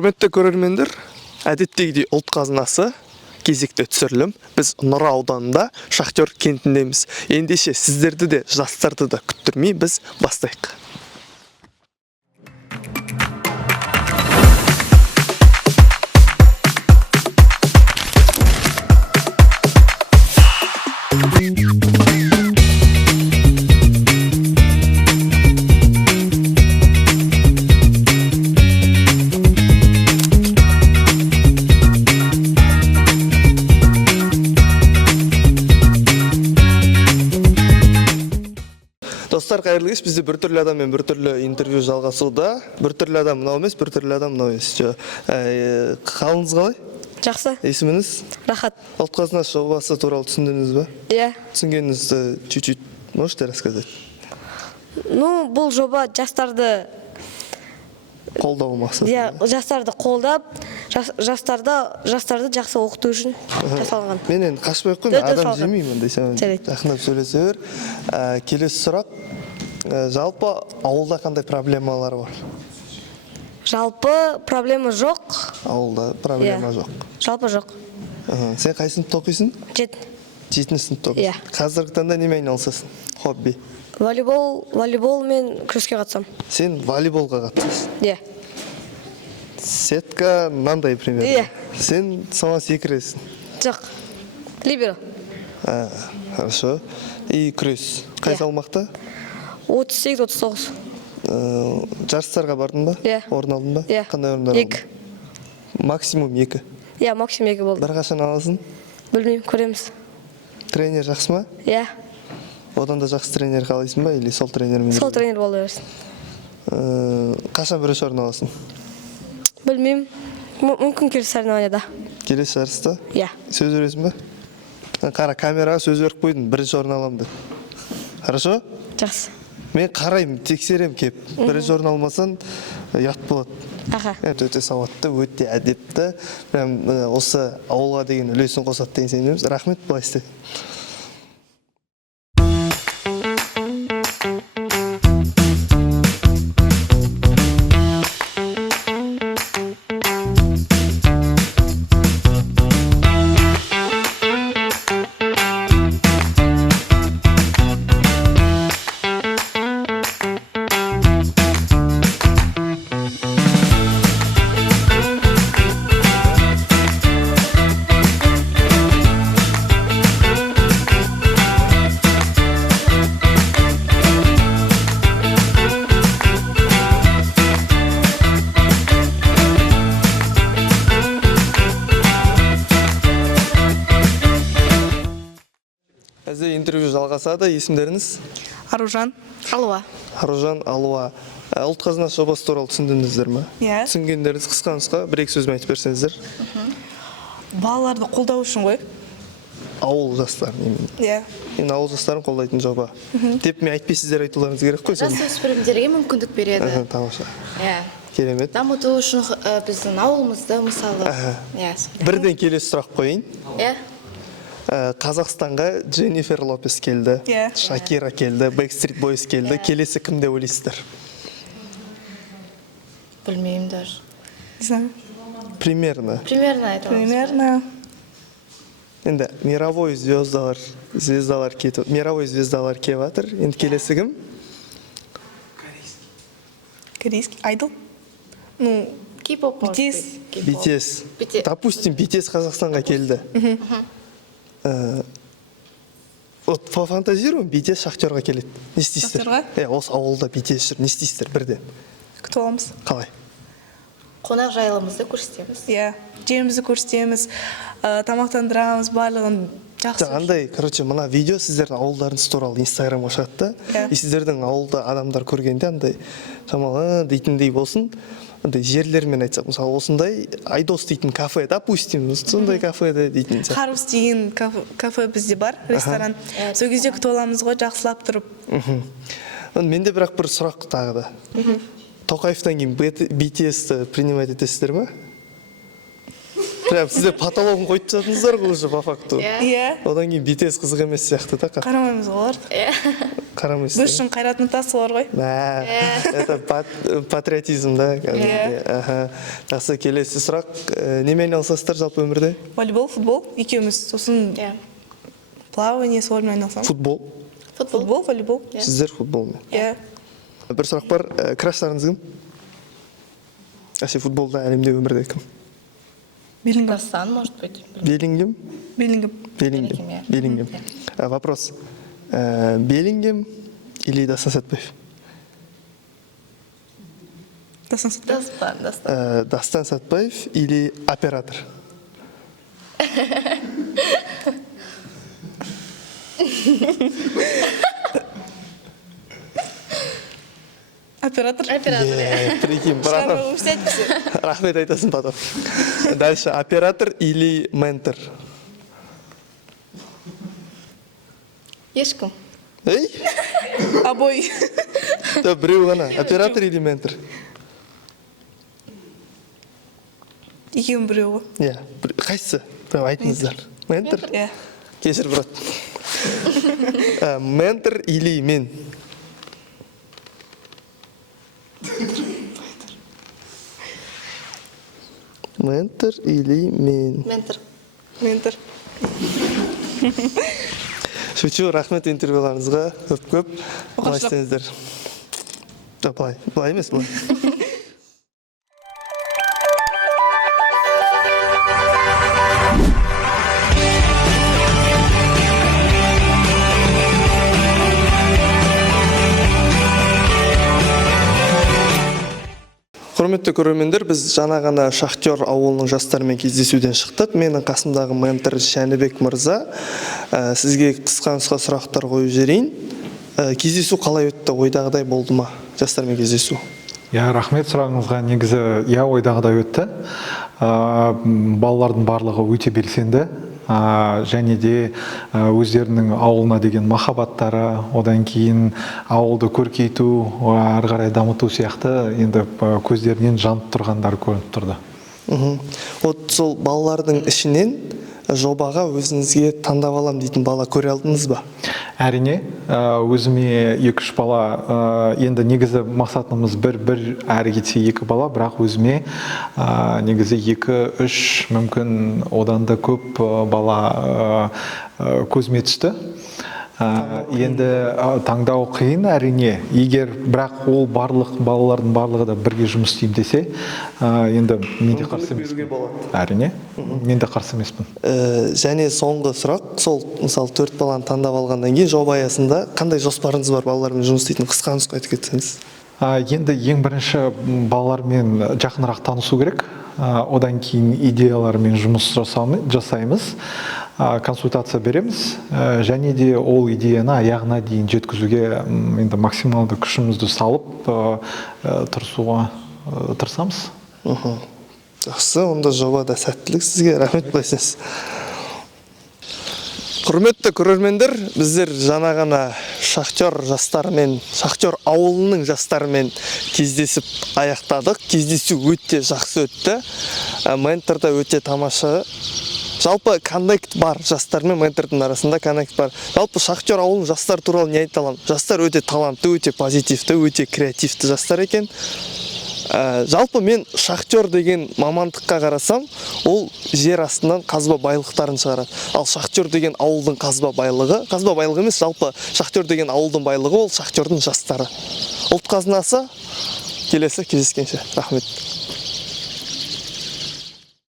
Құрметті көрермендер, әдеттегідей ұлт қазынасы кезекте түсірілім. Біз Нұра ауданында Шахтер кентіндеміз. Ендеше сіздерді де, жастарды да күттірмей біз бастайық. Достар, қайырлы кеш. Бізде бір түрлі адаммен бір түрлі интервью жалғасуда. Бір түрлі адам мынау емес, бір түрлі адам мынау емес. Қалыңыз қалай? Жақсы. Есіміңіз? Рахат. Ұлт қазынасы жобасы туралы түсіндіңіз бе? Иә. Түсінгеніңізді чуть-чуть можете рассказать? Бұл жоба жастарды Қолдау мақсатында. Иә, жастарды қолдап, жастарды жақсы оқыту үшін жасалған. Мен енді қашпай қойын, адам жемеймін десем. Жақындап сөйлесе бер. Келесі сұрақ. Жалпы ауылда қандай проблемалар бар? Жалпы проблема жоқ. Ауылда проблема жоқ. Жалпы жоқ. Сен қай сыныпта оқисың? 7-ші сыныпта оқисың. Иә. Қазіргі таңда немен айналысасың? Хобби. Волейбол мен күреске қатысам. Сен волейболға қатысасың? Иә. Сетка мынандай пример. Иә. Сен сама секіресің? Жоқ. Либеро. Хорошо. И күрес. Қай салмақта? 38-39. Жарыстарға бардың ба? Иә. Орын алдың ба? Иә. Қандай орындар алдың? 2. Максимум 2. Иә, максимум 2 болды. Бір қашан аласың? Білмеймін, көреміз. Тренер жақсы ма? Иә. Одан да жақсы тренер қалайсың ба? Или сол тренермен? Сол тренер бола берсін. Қашан бірінші орын аласың? Білмеймін. Мүмкін келесі соревнованияда. Келесі жарыста? Иә. Сөз бересің ба? Қара, камераға сөз беріп қойдың, бірінші орын аламын деп. Хорошо? Жақсы. Мен қараймын, тексерем кеп. Бірінші орын алмасан, ұят болады. Аха. Өте сауатты, өте әдепті. Осы ауылға деген үлесін қосады деген сенеміз. Рахмет, былай істе. Әзі интервью жалғасады, есімдеріңіз? Аружан. Алуа. Аружан, Алуа. Ұлт қазынасы жобасы туралы түсіндіңіздер ме? Иә. Түсінгендеріңіз қысқа бір-екі сөзбен айтып берсеңіздер. Балаларды қолдау үшін ғой. Ауыл жастарын емен. Иә. Енді ауыл жастарын қолдайтын жоба. Деп мен айтпай сіздер айтуларыңыз керек қой. Жасөспірімдерге мүмкіндік береді. Тамаша. Иә. Керемет. Дамыту үшін біздің ауылымызды мысалы. Бірден келесі сұрақ қойын. Иә. Қазақстанға Дженнифер Лопес келді, Шакира келді, Backstreet Boys келді. Келесі кім деп ойлайсыздар? Білмеймін даже. Примерно айтамыз. Примерно. Енді мировой звездалар кетіп, мировой звездалар келіп жатыр. Енді келесі кім? Корейский. Айдол. Кей-поп. BTS. Допустим, BTS Қазақстанға келді. Вот пофантазируем, BTS Шахтерға келеді. Не істейсіздер? Шахтерға? Осы ауылда BTS жүр, не істейсіздер бірден? Күтіп аламыз. Қалай? Қонақ жайлымызды көрсетеміз. Иә. Жерімізді көрсетеміз, тамақтандырамыз, барлығын жақсы. Андай, мына видео сіздердің ауылдарыңыз туралы инстаграмға шығады да. Сіздердің ауылда адамдар көргенде андай шамалы дейтіндей болсын. Жерлермен айтсақ, мысалы, осындай Айдос дейтін кафе, допустим, сондай кафеде дейтін. Харус деген кафе бізде бар, ресторан. Сол кезде күтіп аламыз ғой, жақсылап тұрып. Менде бірақ бір сұрақ тағы да. Тоқаевтан кейін BTS-ті принимать етесіздер ма? Прям сіздер потологын қойып тастадыңыздар ғой уже по факту. Иә. Одан кейін BTS қызық емес сияқты да. Қарамаймыз олар. қарамайсыздар. Біз үшін қайрат нұртас солар ғой. Мә, это патриотизм, да? Аха. Жақсы, келесі сұрақ. Немен айналысасыздар жалпы өмірде? Волейбол, футбол екеуміз. Сосын плавание солармен айналысамыз. Футбол. Футбол, волейбол. Сіздер футболмен. Иә. Бір сұрақ бар. Краштарыңыз кім? Әше футболда әлемде өмірде кім? Белингем. Дастан, может быть. Белингем? Белингем. Белингем. Вопрос. Белингем или Дастан Сәтбаев? Дастан. Дастан Сәтбаев или оператор? Оператор. Прикинь, Шарма братан. устятся. Рахмет айтасың потом. Дальше. Оператор или ментор? Ешкім. Эй? Обои. Да, біреу ғана. Оператор или ментор? Екеуін біреуі. Иә. Қайсысы? Прям айтыңыздар. Ментор? Иә. Кешір, брат. Ментор или мен? Ментор или мен? Ментор. Шучу, рахмет интервьюларыңызға. Көп. Қалай істеңіздер? Былай емес, былай. Құрметті көрермендер, біз жаңа ғана Шахтер ауылының жастарымен кездесуден шықтық. Менің қасымдағы ментор Шәнібек мырза. Сізге қысқа сұрақтар қойып жіберейін. Кездесу қалай өтті? Ойдағыдай болды ма? Жастармен кездесу. Рахмет сұрағыңызға. Негізі ойдағыдай өтті. Балалардың барлығы өте белсенді. Және де өздерінің ауылына деген махаббаттары, одан кейін ауылды көркейту, ары қарай дамыту сияқты енді көздерінен жанып тұрғандар көрініп тұрды. Вот сол балалардың ішінен жобаға өзіңізге таңдап алам дейтін бала көре алдыңыз ба? Әрине, өзіме 2-3 бала, енді негізі мақсатымыз бір әрі кетсе 2 бала, бірақ өзіме негізі 2-3 мүмкін одан да көп бала көзіме түсті. Енді таңдау қиын әрине, егер бірақ ол балалардың барлығы да бірге жұмыс істеймін десе, енді мен де қарсы емеспін. Әрине, мен де қарсы емеспін. Және соңғы сұрақ, сол мысалы 4 баланы таңдап алғаннан кейін жоба аясында қандай жоспарыңыз бар балалармен жұмыс істейтін, қысқа нұсқа айтып кетсеңіз? Енді ең бірінші балалармен жақынырақ танысу керек, одан кейін идеялармен жұмыс жасаймыз. Консультация береміз, және де ол идеяны аяғына дейін жеткізуге енді максималды күшімізді салып тырысуға тырысамыз. Жақсы, онда жобада сәттілік сізге. Рахмет білесіз. Құрметті көрермендер, біздер жаңа ғана Шахтер жастарымен, Шахтер ауылының жастарымен кездесіп аяқтадық. Кездесу өте жақсы өтті. Менторда өте тамаша. Жалпы коннект бар, жастар мен ментордың арасында коннект бар. Жалпы Шахтер ауылының жастар туралы не айта аламын? Жастар өте талантты, өте позитивті, өте креативті жастар екен. Жалпы мен Шахтер деген мамандыққа қарасам, ол жер астынан қазба байлықтарын шығарады. Ал Шахтер деген ауылдың қазба байлығы емес, жалпы Шахтер деген ауылдың байлығы ол Шахтердің жастары. Ұлт қазынасы келесі кездескенше. Рахмет.